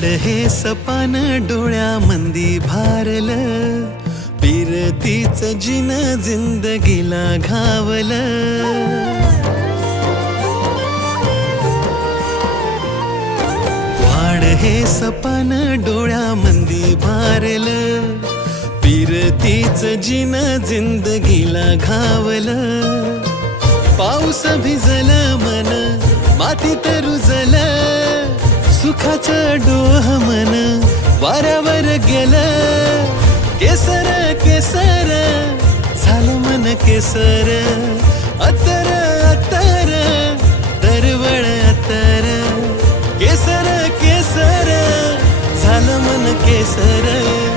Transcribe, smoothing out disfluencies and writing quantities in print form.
वाड हे सपान डोळ्यामंदी भारलं, पिरतीच जिन जिंदगीला घावलं. वाड हे सपान डोळ्यामंदी भारलं, पिरतीच जिन जिंदगीला घावलं. पाऊस भिजलं मन मातीत रुजलं, सुखाचं डोह मन वाऱ्यावर गेलं. केसर केसर झालं मन केसर, अत्तर अत्तर दरवळ अत्तर. केसर केसर झालं मन केसर.